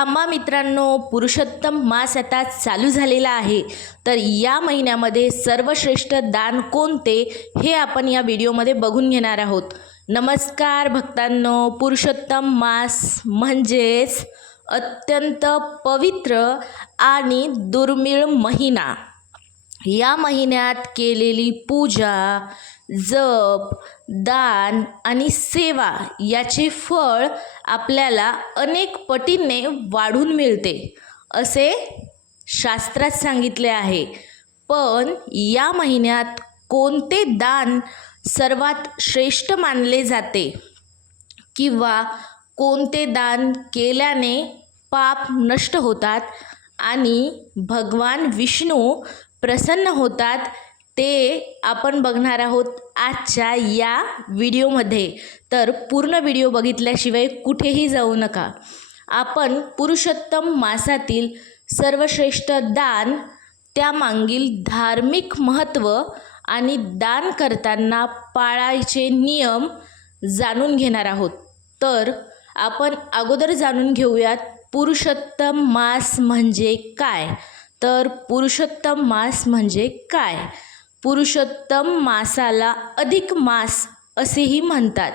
थांबा मित्रांनो, पुरुषोत्तम मास आता चालू झालेला आहे. तर या महिन्यामध्ये सर्वश्रेष्ठ दान कोणते हे आपण या व्हिडिओमध्ये बघून घेणार आहोत. नमस्कार भक्तांनो, पुरुषोत्तम मास म्हणजेच अत्यंत पवित्र आणि दुर्मिळ महिना. या महिन्यात केलेली पूजा, जप, दान आणि सेवा याचे फळ आपल्याला अनेक पटीने वाढून मिळते असे शास्त्रात सांगितले आहे. पण या महिन्यात कोणते दान सर्वात श्रेष्ठ मानले जाते किंवा कोणते दान केल्याने पाप नष्ट होतात आणि भगवान विष्णू प्रसन्न होतात ते आपण बघणार आहोत आजच्या या व्हिडिओमध्ये. तर पूर्ण व्हिडिओ बघितल्याशिवाय कुठेही जाऊ नका. आपण पुरुषोत्तम मासातील सर्वश्रेष्ठ दान, त्यामागील धार्मिक महत्त्व आणि दान करताना पाळायचे नियम जाणून घेणार आहोत. तर आपण अगोदर जाणून घेऊयात पुरुषोत्तम मास म्हणजे काय. तर पुरुषोत्तम मास म्हणजे काय? पुरुषोत्तम मासाला अधिक मास असेही म्हणतात.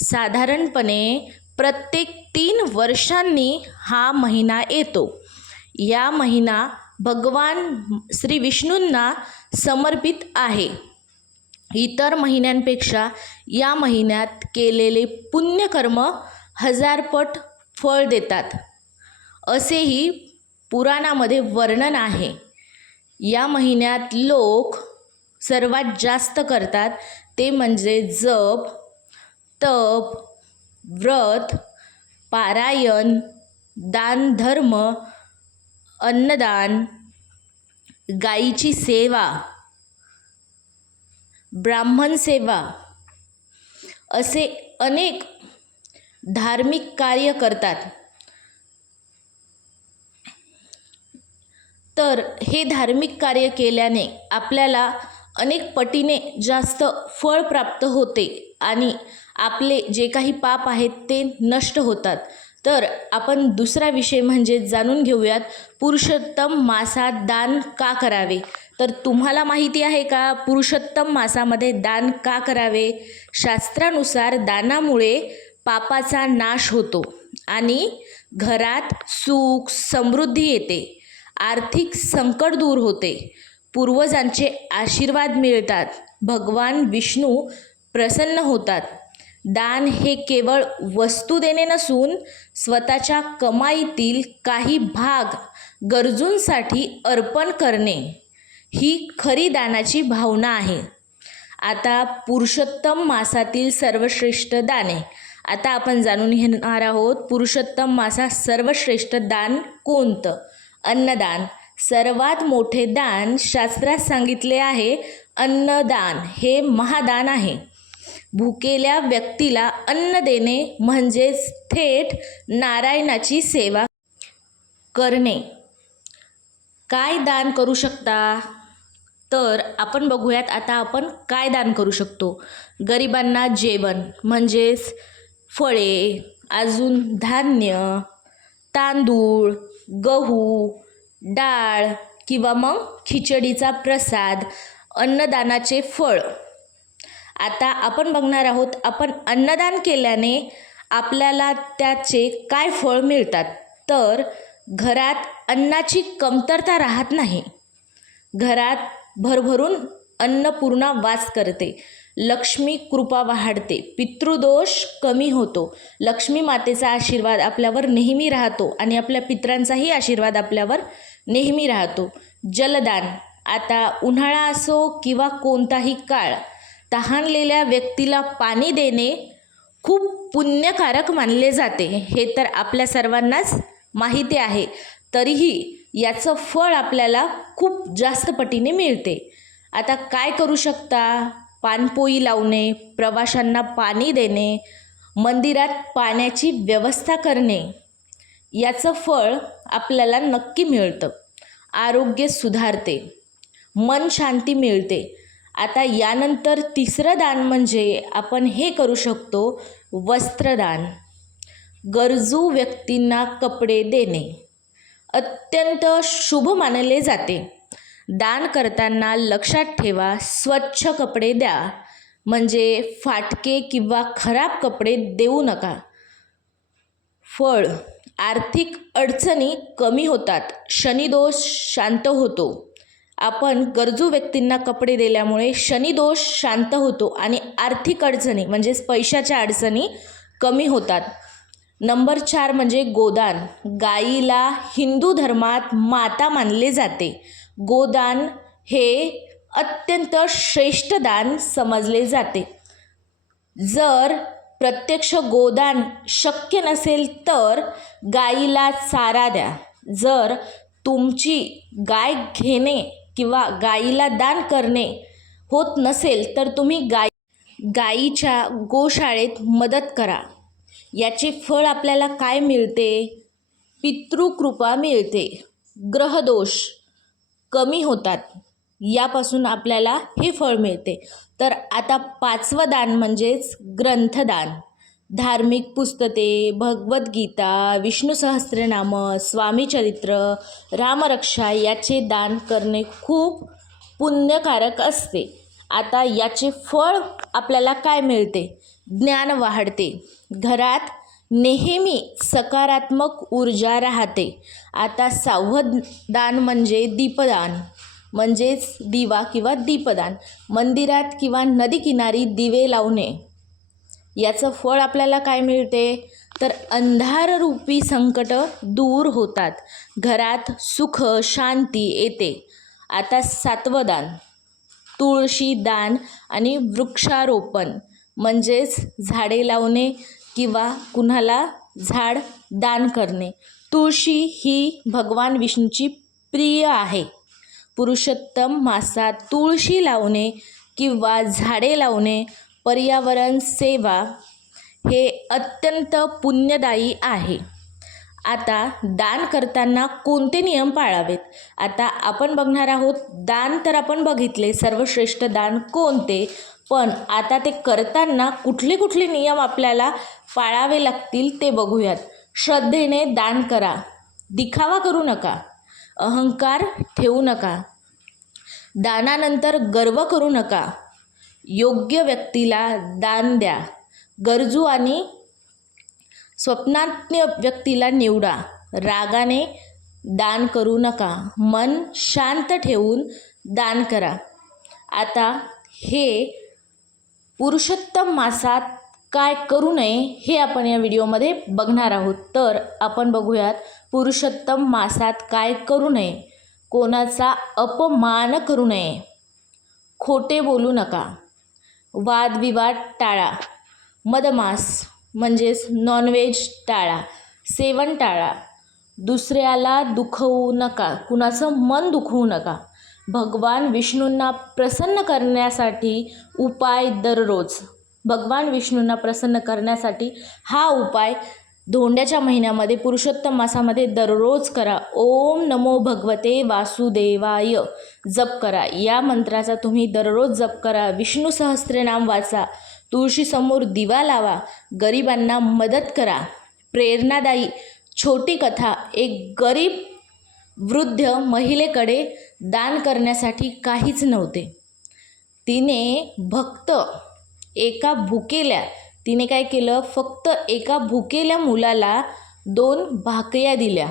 साधारणपणे प्रत्येक 3 वर्षांनी हा महिना येतो. या महिना भगवान श्री विष्णूंना समर्पित आहे. इतर महिन्यांपेक्षा या महिन्यात केलेले पुण्यकर्म 1000 पट फळ देतात असेही पुराणामध्ये वर्णन आहे. या महिन्यात लोक सर्वात जास्त करतात ते म्हणजे जप, तप, व्रत, पारायण, दान धर्म, अन्नदान, गायीची सेवा, ब्राह्मण सेवा असे अनेक धार्मिक कार्य करतात. तर हे धार्मिक कार्य केल्याने आपल्याला अनेक पटीने जास्त फळ प्राप्त होते आणि आपले जे काही पाप आहेत ते नष्ट होतात. तर आपण दुसरा विषय म्हणजे जाणून घेऊयात पुरुषोत्तम मासात दान का करावे. तर तुम्हाला माहिती आहे का पुरुषोत्तम मासामध्ये दान का करावे? शास्त्रानुसार दानामुळे पापाचा नाश होतो आणि घरात सुख समृद्धी येते, आर्थिक संकट दूर होते, पूर्वजांचे आशीर्वाद मिळतात, भगवान विष्णू प्रसन्न होतात. दान हे केवळ वस्तू देणे नसून स्वतःच्या कमाईतील काही भाग गरजूंसाठी अर्पण करणे ही खरी दानाची भावना आहे. आता पुरुषोत्तम मासातील सर्वश्रेष्ठ दाने. आता आपण जाणून घेणार आहोत पुरुषोत्तम मासात सर्वश्रेष्ठ दान कोणतं? अन्नदान. सर्वात मोठे दान शास्त्रात सांगितले आहे. अन्नदान हे महादान आहे. भुकेल्या व्यक्तीला अन्न देणे म्हणजेच थेट नारायणाची सेवा करणे. काय दान करू शकता? तर आपण बघूयात आता आपण काय दान करू शकतो. गरिबांना जेवण म्हणजेच फळे, अजून धान्य, तांदूळ, गहू, डाळ किंवा मग खिचडीचा प्रसाद, अन्नदानाचे फळ. आता आपण बघणार आहोत आपण अन्नदान केल्याने आपल्याला त्याचे काय फळ मिळतात. तर घरात अन्नाची कमतरता राहत नाही. घरात भरभरून अन्नपूर्णा वास करते. लक्ष्मी कृपा वाढते. पितृदोष कमी होतो. लक्ष्मी मातेचा आशीर्वाद आपल्यावर नेहमी राहतो आणि आपल्या पितरांचाही आशीर्वाद आपल्यावर नेहमी राहतो. जलदान. आता उन्हाळा असो किंवा कोणताही काळ, तहानलेल्या व्यक्तीला पाणी देणे खूप पुण्यकारक मानले जाते. हे तर आपल्या सर्वांनाच माहिती आहे. तरीही याचं फळ आपल्याला खूप जास्त पटीने मिळते. आता काय करू शकता? पानपोई लावणे, प्रवाशांना पाणी देणे, मंदिरात पाण्याची व्यवस्था करणे याचं फळ आपल्याला नक्की मिळतं. आरोग्य सुधारते, मन शांती मिळते. आता यानंतर तिसरं दान म्हणजे आपण हे करू शकतो वस्त्रदान. गरजू व्यक्तींना कपडे देणे अत्यंत शुभ मानले जाते. दान करताना लक्षात ठेवा, स्वच्छ कपडे द्या, म्हणजे फाटके किंवा खराब कपडे देऊ नका. फळ, आर्थिक अडचणी कमी होतात, शनिदोष शांत होतो. आपण गरजू व्यक्तींना कपडे दिल्यामुळे शनिदोष शांत होतो आणि आर्थिक अडचणी म्हणजेच पैशाच्या अडचणी कमी होतात. नंबर 4 म्हणजे गोदान. गाईला हिंदू धर्मात माता मानले जाते. गोदान हे अत्यंत श्रेष्ठ दान समजले जाते. जर प्रत्यक्ष गोदान शक्य नसेल तर गाईला चारा द्या. जर तुमची गाय घेणे किंवा गाईला दान करणे होत नसेल तर तुम्ही गाईच्या गोशाळेत मदत करा. याचे फळ आपल्याला काय मिळते? पितृकृपा मिळते, ग्रहदोष कमी होतात, यापासून आपल्याला हे फळ मिळते. तर आता 5वं दान म्हणजेच ग्रंथदान. धार्मिक पुस्तके, भगवद्गीता, विष्णू सहस्त्रनाम, स्वामीचरित्र, रामरक्षा याचे दान करणे खूप पुण्यकारक असते. आता याचे फळ आपल्याला काय मिळते? ज्ञान वाढते, घरात नेहमी सकारात्मक ऊर्जा राहते. आता 6वं दान म्हणजे दीपदान, म्हणजेच दिवा किंवा दीपदान. मंदिरात किंवा नदीकिनारी दिवे लावणे. याचं फळ आपल्याला काय मिळते? तर अंधाररूपी संकट दूर होतात, घरात सुख शांती येते. आता 7वं दान तुळशी दान आणि वृक्षारोपण, म्हणजेच झाडे लावणे किंवा कुणाला झाड दान करणे. तुळशी ही भगवान विष्णूची प्रिय आहे. पुरुषोत्तम मासात तुळशी लावणे किंवा झाडे लावणे, पर्यावरण सेवा हे अत्यंत पुण्यदायी आहे. आता दान करताना कोणते नियम पाळावेत? आता आपण बघणार आहोत. दान तर आपण बघितले, सर्वश्रेष्ठ दान कोणते, पण आता ते करताना कुठले कुठले नियम आपल्याला पाळावे लागतील ते बघूयात. श्रद्धेने दान करा, दिखावा करू नका, अहंकार ठेवू नका, दानानंतर गर्व करू नका, योग्य व्यक्तीला दान द्या, गरजू आणि स्वप्नाज्ञ व्यक्तीला निवडा, रागाने दान करू नका, मन शांत ठेवून दान करा. आता हे पुरुषोत्तम मासात काय करू नये हे आपण या व्हिडिओमध्ये बघणार आहोत. तर आपण बघूयात पुरुषोत्तम मासात काय करू नये. कोणाचा अपमान करू नये, खोटे बोलू नका, वादविवाद टाळा, मदमांस म्हणजेच नॉनव्हेज टाळा, सेवन टाळा, दुसऱ्याला दुखवू नका, कुणाचं मन दुखवू नका. भगवान विष्णूंना प्रसन्न करण्यासाठी उपाय दररोज. भगवान विष्णूंना प्रसन्न करण्यासाठी हा उपाय धोंड्याच्या महिन्यामध्ये पुरुषोत्तम मासामध्ये दररोज करा. ओम नमो भगवते वासुदेवाय जप करा. या मंत्राचा तुम्ही दररोज जप करा. विष्णू सहस्त्रनाम वाचा, तुळशीसमोर दिवा लावा, गरिबांना मदत करा. प्रेरणादायी छोटी कथा. एक गरीब वृद्ध महिलेकडे दान करण्यासाठी काहीच नव्हते. तिने काय केलं, फक्त एका भुकेल्या मुलाला 2 भाकऱ्या दिल्या.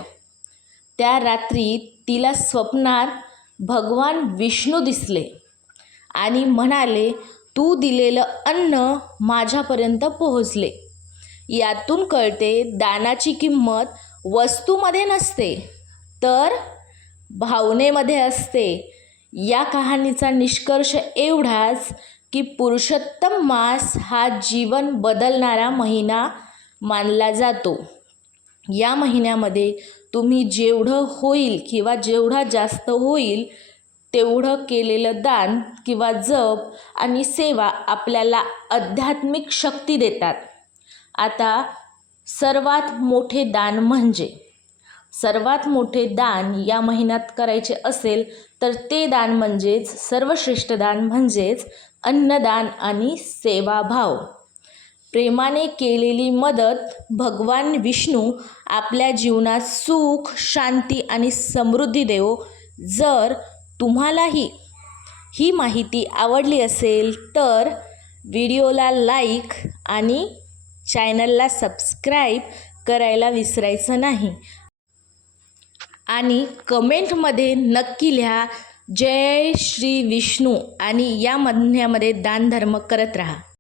त्या रात्री तिला स्वप्नात भगवान विष्णू दिसले आणि म्हणाले, तू दिलेलं अन्न माझ्यापर्यंत पोहोचले. यातून कळते दानाची किंमत वस्तूमध्ये नसते तर भावनेमध्ये असते. या कहाणीचा निष्कर्ष एवढाच की पुरुषोत्तम मास हा जीवन बदलणारा महिना मानला जातो. या महिन्यामध्ये तुम्ही जेवढं होईल किंवा जेवढा जास्त होईल तेवढं केलेलं दान किंवा जप आणि सेवा आपल्याला आध्यात्मिक शक्ती देतात. आता सर्वात मोठे दान या महिन्यात करायचे असेल तर ते दान म्हणजेच सर्वश्रेष्ठ दान म्हणजेच अन्नदान आणि सेवाभाव. प्रेमाने केलेली मदत भगवान विष्णू आपल्या जीवनात सुख, शांती आणि समृद्धी देवो. जर तुम्हालाही ही माहिती आवडली असेल तर व्हिडिओला लाईक आणि चॅनलला सबस्क्राईब करायला विसरायचं नाही. आणि कमेंटमध्ये नक्की लिहा जय श्री विष्णू आणि या महिन्यामध्ये दानधर्म करत राहा.